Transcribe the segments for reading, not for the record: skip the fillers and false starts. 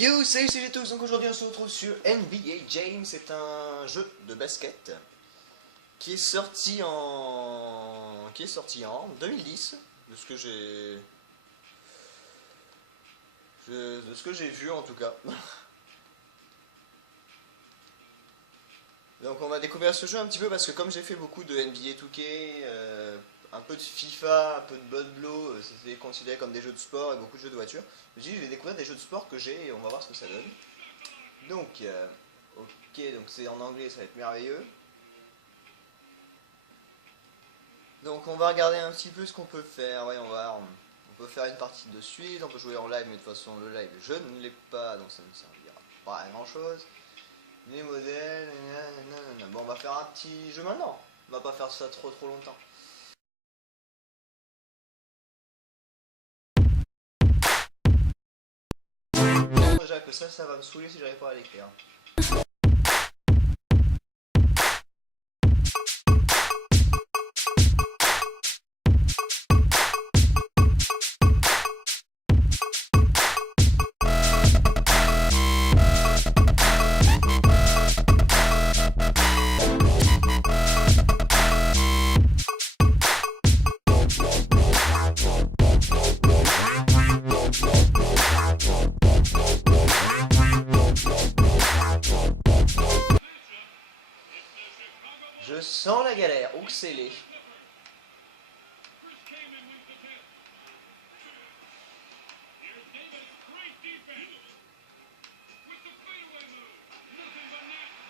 Yo, salut tous, donc aujourd'hui on se retrouve sur NBA Jam, c'est un jeu de basket qui est sorti en 2010, de ce que j'ai vu en tout cas. Donc on va découvrir ce jeu un petit peu parce que comme j'ai fait beaucoup de NBA 2K, un peu de FIFA, un peu de Blood Blow, c'était considéré comme des jeux de sport et beaucoup de jeux de voiture. Je me suis dit je vais découvrir des jeux de sport que j'ai et on va voir ce que ça donne. Donc, ok, donc c'est en anglais, ça va être merveilleux. Donc on va regarder un petit peu ce qu'on peut faire. Ouais, on peut faire une partie de suite, on peut jouer en live, mais de toute façon le live je ne l'ai pas, donc ça ne servira pas à grand chose. Les modèles, nanana. Bon, on va faire un petit jeu maintenant. On va pas faire ça trop longtemps. Déjà que ça va me saouler si j'arrive pas à l'écrire. Je sens la galère, où que c'est les.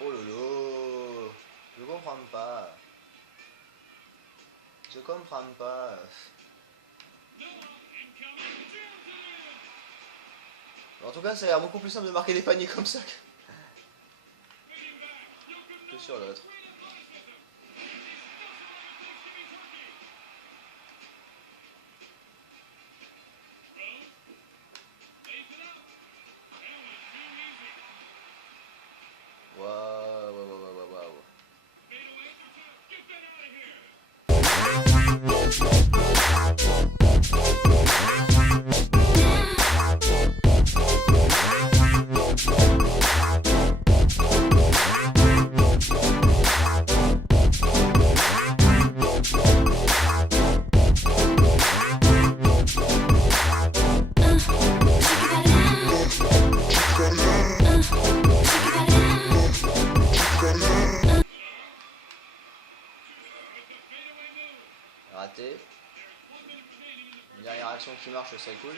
Oh lolo, je comprends pas. Je comprends pas. En tout cas, ça a l'air beaucoup plus simple de marquer des paniers comme ça que sur l'autre. Waouh, waouh, waouh, waouh, waouh. Raté. Une dernière action qui marche, c'est cool.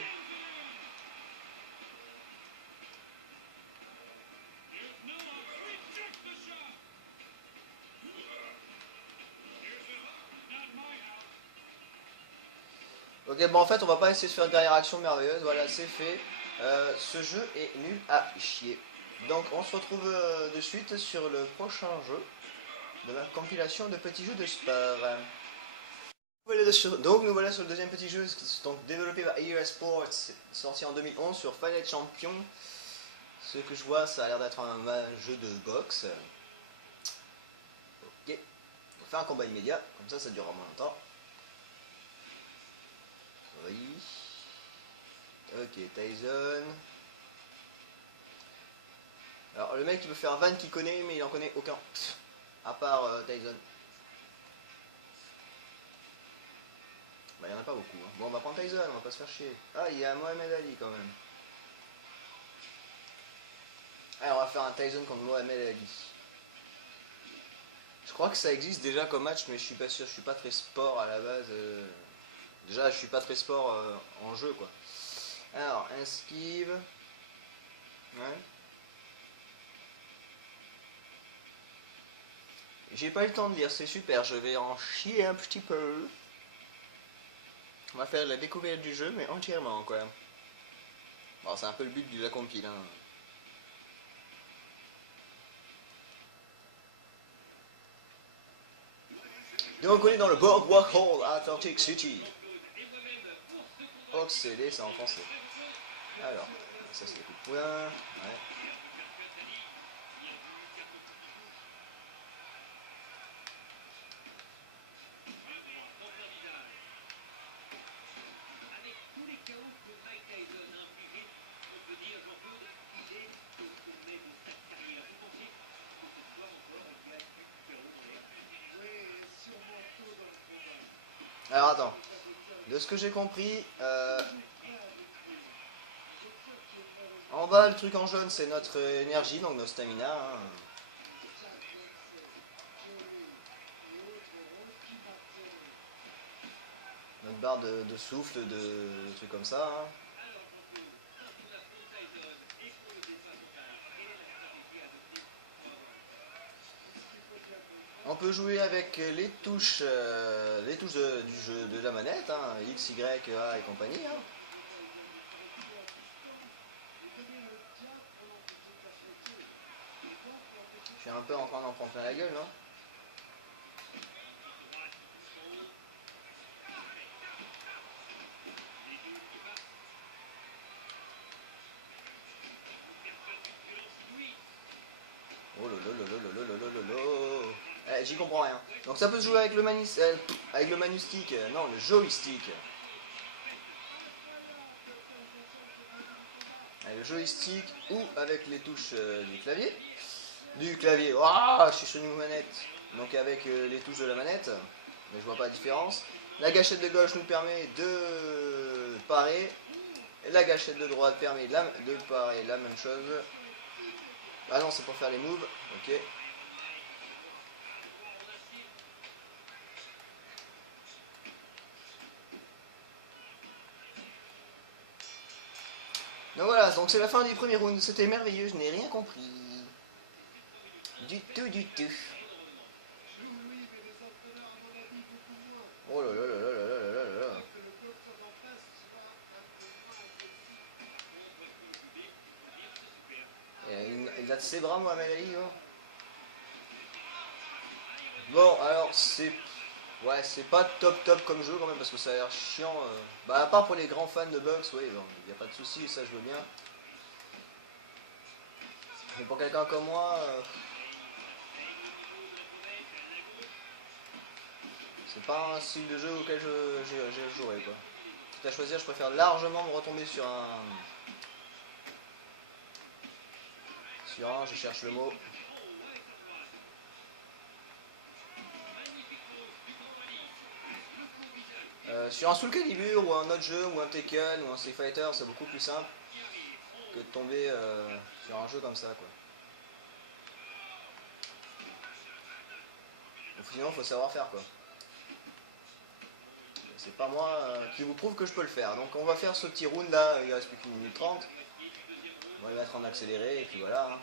Ok, bon en fait on va pas essayer de faire une dernière action merveilleuse, voilà c'est fait. Ce jeu est nul à chier. Donc on se retrouve de suite sur le prochain jeu de ma compilation de petits jeux de sport. Donc nous voilà sur le deuxième petit jeu, donc développé par EA Sports, sorti en 2011 sur Fight Champion. Ce que je vois, ça a l'air d'être un jeu de boxe. Ok, on fait un combat immédiat, comme ça durera moins longtemps. Oui. Ok, Tyson. Alors le mec il veut faire Van qui connaît, mais il en connaît aucun. À part Tyson. Bah il y en a pas beaucoup. Hein. Bon on va prendre Tyson, on va pas se faire chier. Ah il y a Mohamed Ali quand même. Allez on va faire un Tyson contre Mohamed Ali. Je crois que ça existe déjà comme match, mais je suis pas sûr, je suis pas très sport à la base. Déjà je suis pas très sport en jeu quoi. Alors, esquive. Ouais. J'ai pas eu le temps de lire, c'est super, je vais en chier un petit peu. On va faire la découverte du jeu, mais entièrement quoi. Bon, c'est un peu le but de la compile. Hein. Donc on est dans le Boardwalk Hall à Atlantic City. Oxélé, c'est en français. Alors, ça c'est les coups de poing. Ouais. Alors attends, de ce que j'ai compris, en bas le truc en jaune c'est notre énergie, donc notre stamina. Hein. Notre barre de souffle, de trucs comme ça. Hein. On peut jouer avec les touches du jeu de la manette, hein, X, Y, A et compagnie. Hein. Je suis un peu en train d'en prendre plein la gueule, non? Oh lolo. J'y comprends rien. Donc ça peut se jouer avec le manustic, non, le joystick. Avec le joystick ou avec les touches du clavier. Oh, je suis sur une manette. Donc avec les touches de la manette, mais je vois pas la différence. La gâchette de gauche nous permet de parer. Et la gâchette de droite permet de parer la même chose. Ah non, c'est pour faire les moves. Ok. Donc voilà, donc c'est la fin du premier round. C'était merveilleux, je n'ai rien compris. Du tout. Oh là là là là là là là là. Il a de ses bras, Mohamed Ali. Hein. Bon, alors c'est... Ouais, c'est pas top comme jeu quand même parce que ça a l'air chiant. Bah à part pour les grands fans de boxe, oui, bon, y a pas de souci, ça je veux bien. Mais pour quelqu'un comme moi, c'est pas un style de jeu auquel je jouerais quoi. Quitte à choisir, je préfère largement me retomber sur un... je cherche le mot. Sur un Soul Calibur ou un autre jeu ou un Tekken ou un Street Fighter, c'est beaucoup plus simple que de tomber sur un jeu comme ça quoi. Donc, sinon faut savoir faire quoi. C'est pas moi qui vous prouve que je peux le faire. Donc on va faire ce petit round là, il reste plus qu'une minute 30. On va le mettre en accéléré et puis voilà. Hein.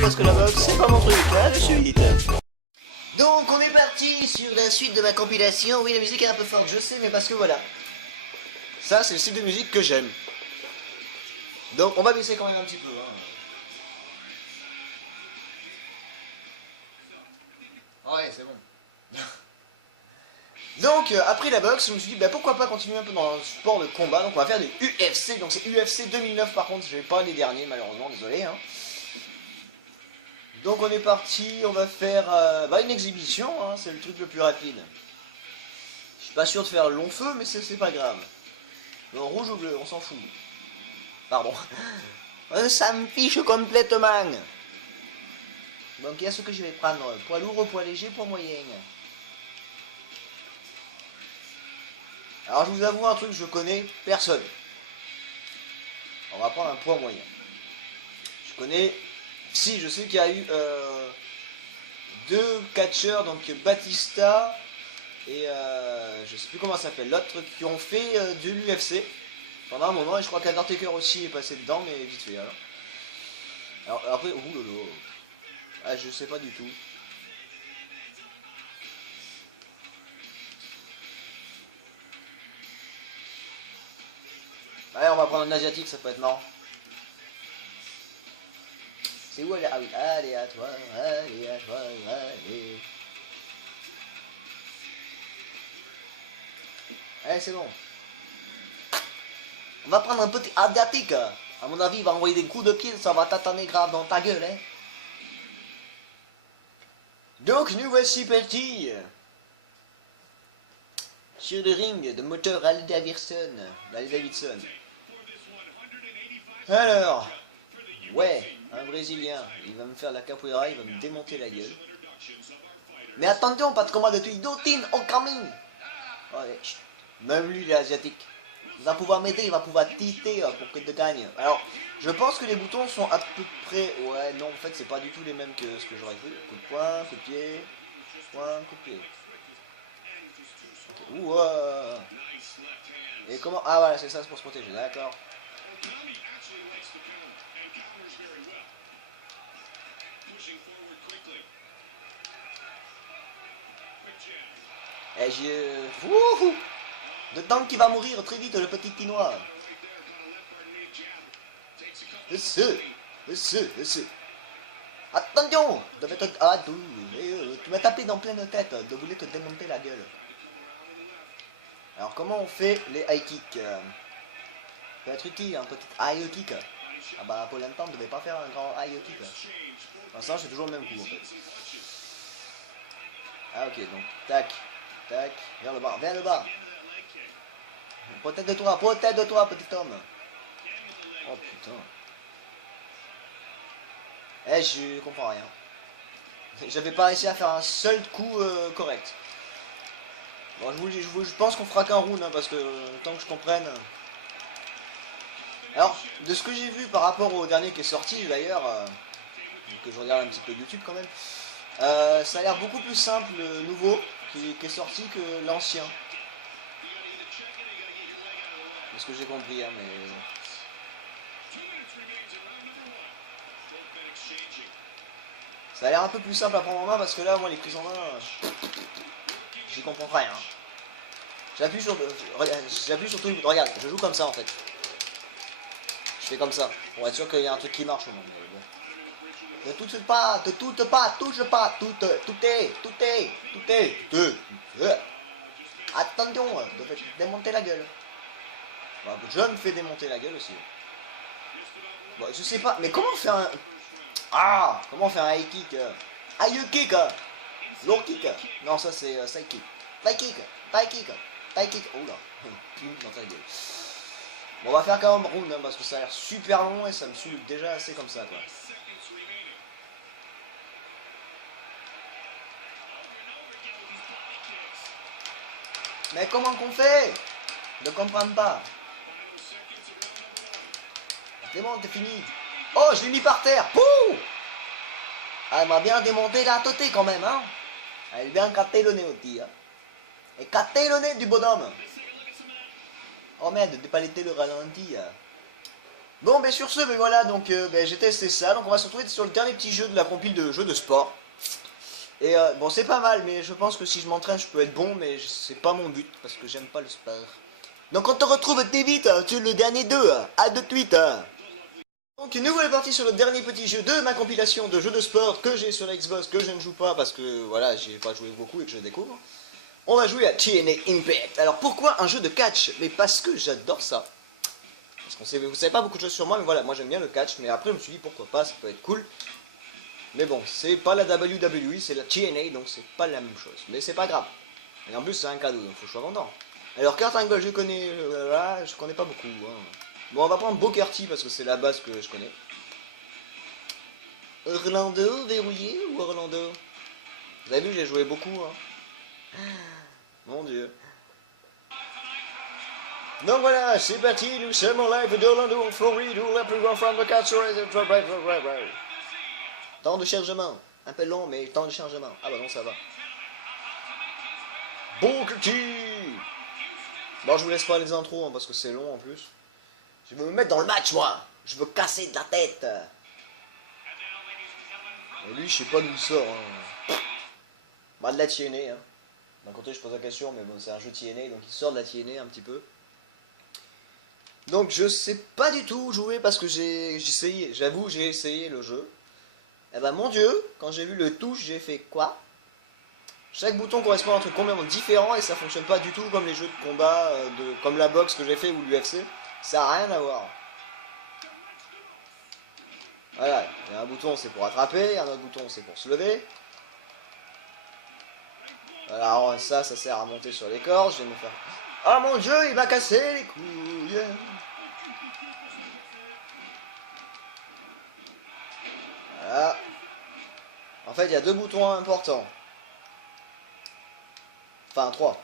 Parce que la boxe c'est pas mon truc, là de suite. Donc on est parti sur la suite de ma compilation. Oui, la musique est un peu forte, je sais, mais parce que voilà. Ça c'est le style de musique que j'aime. Donc on va baisser quand même un petit peu. Hein. Ouais, c'est bon. Donc après la boxe, je me suis dit bah, pourquoi pas continuer un peu dans le sport de combat. Donc on va faire des UFC. Donc c'est UFC 2009 par contre, je vais pas les derniers malheureusement, désolé. Hein. Donc on est parti, on va faire une exhibition, hein, c'est le truc le plus rapide. Je suis pas sûr de faire le long feu, mais c'est pas grave. Non, rouge ou bleu, on s'en fout. Pardon. Ça me fiche complètement. Donc qu'est-ce que je vais prendre? Poids lourd, poids léger, poids moyen. Alors je vous avoue un truc, je connais personne. On va prendre un poids moyen. Je connais... Si, je sais qu'il y a eu deux catcheurs, donc Batista et je sais plus comment ça s'appelle, l'autre, qui ont fait de l'UFC pendant un moment, et je crois qu'Undertaker aussi est passé dedans, mais vite fait alors. Alors après, oulolo, ah, je sais pas du tout. Allez, on va prendre un asiatique, ça peut être marrant. C'est où aller? Ah oui, allez à toi, allez. Allez, c'est bon. On va prendre un petit asiatique. À mon avis, il va envoyer des coups de pied, ça va tataner grave dans ta gueule, hein. Donc, nous voici partis sur le ring de moteur Harley Davidson. Alors, ouais, un Brésilien, il va me faire la capoeira, il va me démonter la gueule. Mais attention, parce qu'on va le tuer d'Otin au coming. Ouais, même lui, il est asiatique. Il va pouvoir m'aider, il va pouvoir titer pour que tu gagnes. Alors, je pense que les boutons sont à peu près... Ouais, non, en fait, c'est pas du tout les mêmes que ce que j'aurais cru. Coup de poing, coup de pied, poing, coup de pied. Okay. Ouah. Et comment... Ah, voilà, c'est ça, c'est pour se protéger, d'accord. Et j'ai... Wouhou. Dedans qui va mourir très vite, le petit Pinois. Attention. Ah, tu m'as tapé dans pleine tête. De vouloir te démonter la gueule. Alors, comment on fait les high kicks? Ça peut être utile, un petit high kick. Ah bah, pour l'instant, on ne devait pas faire un grand high kick. Enfin, ça, c'est toujours le même coup, en fait. Ah, ok, donc, tac, tac, vers le bas, vers le bas. Protège de toi, petit homme. Oh putain. Eh, je comprends rien. J'avais pas réussi à faire un seul coup correct. Bon, je pense qu'on fera qu'un round, hein, parce que tant que je comprenne. Alors, de ce que j'ai vu par rapport au dernier qui est sorti d'ailleurs, que je regarde un petit peu YouTube quand même, ça a l'air beaucoup plus simple, le nouveau, qui est sorti que l'ancien. C'est ce que j'ai compris, hein, mais... Ça a l'air un peu plus simple à prendre en main, parce que là, moi, les prises en main, j'y comprends rien. J'appuie sur tout, regarde, je joue comme ça, en fait. Je fais comme ça, pour être sûr qu'il y a un truc qui marche au moins, mais bon. Ne touche pas, touche pas, tout est. Attention, de démonter la gueule. Bon, je me fais démonter la gueule aussi. Bon, je sais pas, mais comment faire un... Ah, comment faire un high kick? High kick, low kick. Non, ça c'est side kick. High kick, high kick, high kick. Oh là, dans ta gueule. Bon, on va faire quand même round, hein, parce que ça a l'air super long et ça me saoule déjà assez comme ça, quoi. Mais comment qu'on fait? Ne comprends pas. C'est bon, t'es fini. Oh, je l'ai mis par terre. Pouh! Ah, elle m'a bien démonté la totée quand même, hein. Elle a bien capté le nez aussi, hein. Et capté le nez du bonhomme. Oh merde, dépaleter le ralenti. Bon, ben sur ce, ben voilà, donc j'ai testé ça. Donc on va se retrouver sur le dernier petit jeu de la compile de jeux de sport. Et bon, c'est pas mal, mais je pense que si je m'entraîne, je peux être bon, mais c'est pas mon but, parce que j'aime pas le sport. Donc on te retrouve très vite sur le dernier 2, à de suite. Donc nous voilà partis sur le dernier petit jeu de ma compilation de jeux de sport que j'ai sur la Xbox, que je ne joue pas, parce que voilà, j'y ai pas joué beaucoup et que je découvre. On va jouer à TNA Impact. Alors pourquoi un jeu de catch? Mais parce que j'adore ça. Parce qu'on vous savez pas beaucoup de choses sur moi, mais voilà, moi j'aime bien le catch, mais après je me suis dit pourquoi pas, ça peut être cool. Mais bon, c'est pas la WWE, c'est la TNA, donc c'est pas la même chose. Mais c'est pas grave. Et en plus c'est un cadeau, donc faut que je sois content. Alors Kurt Angle, je connais, je connais pas beaucoup. Hein. Bon, on va prendre Booker T parce que c'est la base que je connais. Orlando, verrouillé ou Orlando? Vous avez vu, j'ai joué beaucoup. Hein. Mon dieu. Donc voilà, c'est parti, nous sommes en live d'Orlando en Floride, où la plus grande fan de catch temps de chargement. Un peu long, mais temps de chargement. Ah bah non, ça va. Booker T. Bon, je vous laisse pas les intros, hein, parce que c'est long en plus. Je veux me mettre dans le match, moi. Je veux casser de la tête. Et lui, je sais pas d'où il sort. Hein. Bah, de la TNA. Hein. D'un côté, je pose la question, mais bon, c'est un jeu TNA, donc il sort de la TNA un petit peu. Donc, je sais pas du tout jouer parce que j'ai essayé. J'avoue, j'ai essayé le jeu. Eh ben, mon dieu, quand j'ai vu le touche, j'ai fait quoi? Chaque bouton correspond à un truc complètement différent et ça fonctionne pas du tout comme les jeux de combat, comme la boxe que j'ai fait ou l'UFC. Ça a rien à voir. Voilà, il y a un bouton c'est pour attraper, il y a un autre bouton c'est pour se lever. Voilà, alors ça sert à monter sur les cordes, je vais me faire... Oh mon dieu, il m'a cassé les couilles. Voilà. En fait, il y a deux boutons importants. Enfin, trois.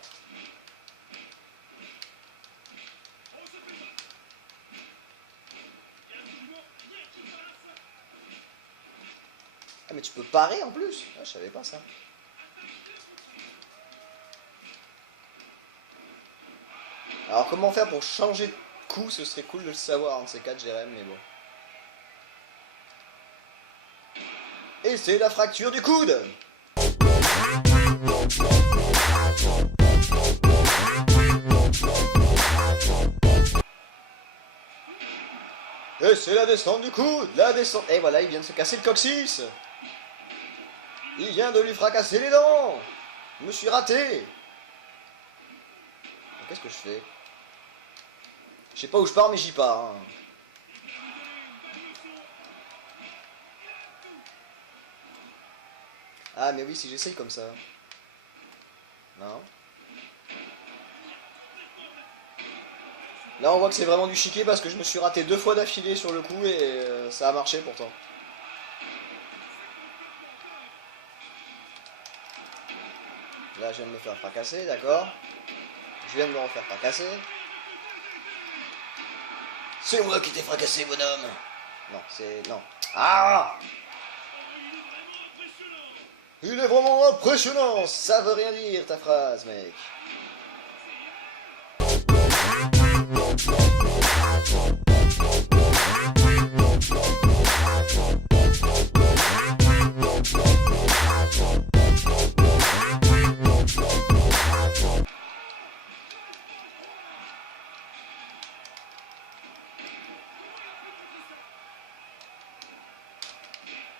Ah, mais tu peux parer en plus. Ah, je savais pas ça. Alors, comment faire pour changer de coup? Ce serait cool de le savoir, un de ces quatre, Jérém, mais bon. Et c'est la fracture du coude. Et c'est la descente du coude, la descente... Et voilà, il vient de se casser le coccyx. Il vient de lui fracasser les dents. Je me suis raté. Qu'est-ce que je fais? Je sais pas où je pars, mais j'y pars. Hein. Ah, mais oui, si j'essaye comme ça. Non. Là, on voit que c'est vraiment du chiquet parce que je me suis raté 2 fois d'affilée sur le coup et ça a marché pourtant. Là, je viens de me faire fracasser, d'accord. Je viens de me refaire fracasser. C'est moi qui t'ai fracassé, bonhomme. Non, c'est... non. Ah! Il est vraiment impressionnant. Ça veut rien dire, ta phrase, mec.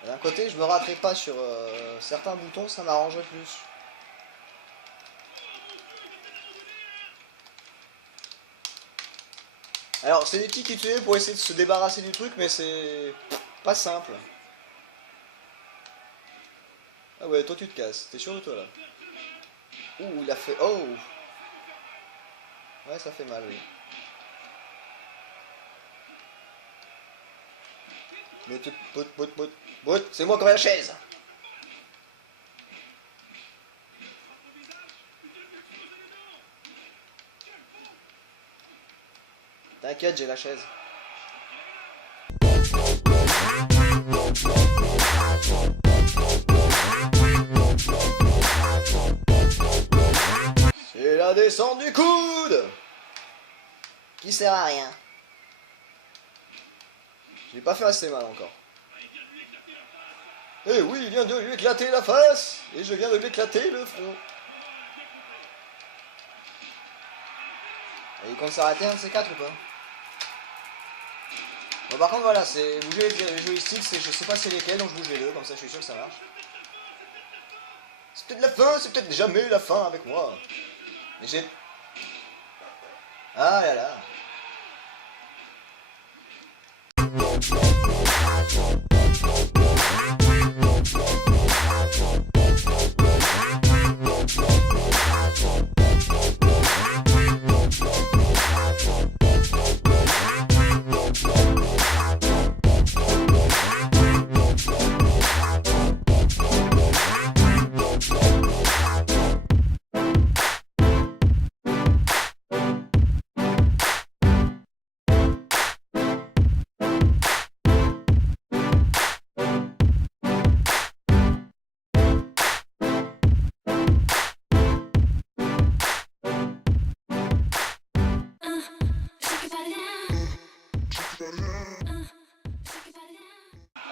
D'un côté, je me raterai pas sur certains boutons, ça m'arrangerait plus. Alors, c'est des petits qui tuaient pour essayer de se débarrasser du truc, mais c'est pas simple. Ah ouais, toi tu te casses, t'es sûr de toi là? Ouh, il a fait... Oh! Ouais, ça fait mal, oui. Mais tu... Bout, c'est moi qui ai la chaise! T'inquiète, j'ai la chaise. C'est la descente du coude! Qui sert à rien. Je l'ai pas fait assez mal encore. Eh oui, il vient de lui éclater la face! Et je viens de lui éclater le front. Et il compte s'arrêter un de ces quatre ou pas? Bon, par contre, voilà, c'est bouger les joysticks, je sais pas c'est lesquels, donc je bouge les deux, comme ça je suis sûr que ça marche. C'est peut-être la fin, c'est peut-être jamais la fin avec moi. Mais j'ai... Ah là là.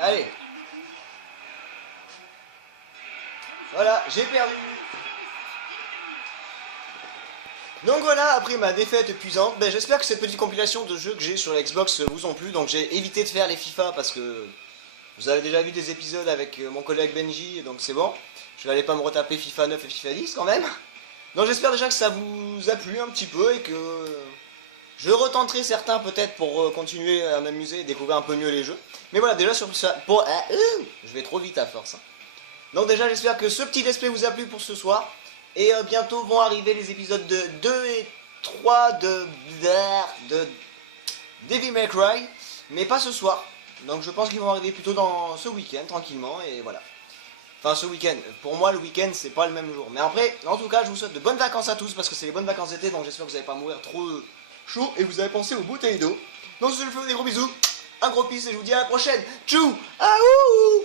Allez. Voilà, j'ai perdu. Donc voilà, après ma défaite épuisante, ben, j'espère que cette petite compilation de jeux que j'ai sur la Xbox vous ont plu. Donc j'ai évité de faire les FIFA parce que vous avez déjà vu des épisodes avec mon collègue Benji, donc c'est bon. Je vais aller pas me retaper FIFA 9 et FIFA 10 quand même. Donc j'espère déjà que ça vous a plu un petit peu et que je retenterai certains peut-être pour continuer à m'amuser et découvrir un peu mieux les jeux. Mais voilà, déjà sur ça, je vais trop vite à force. Donc déjà j'espère que ce petit let's play vous a plu pour ce soir. Et bientôt vont arriver les épisodes de 2 et 3 de Devil May Cry. Mais pas ce soir. Donc je pense qu'ils vont arriver plutôt dans ce week-end tranquillement et voilà. Enfin ce week-end, pour moi le week-end c'est pas le même jour. Mais après, en tout cas je vous souhaite de bonnes vacances à tous parce que c'est les bonnes vacances d'été. Donc j'espère que vous n'allez pas mourir trop chaud et que vous avez pensé aux bouteilles d'eau. Donc je vous fais des gros bisous, un gros peace et je vous dis à la prochaine. Tchou. Aouh.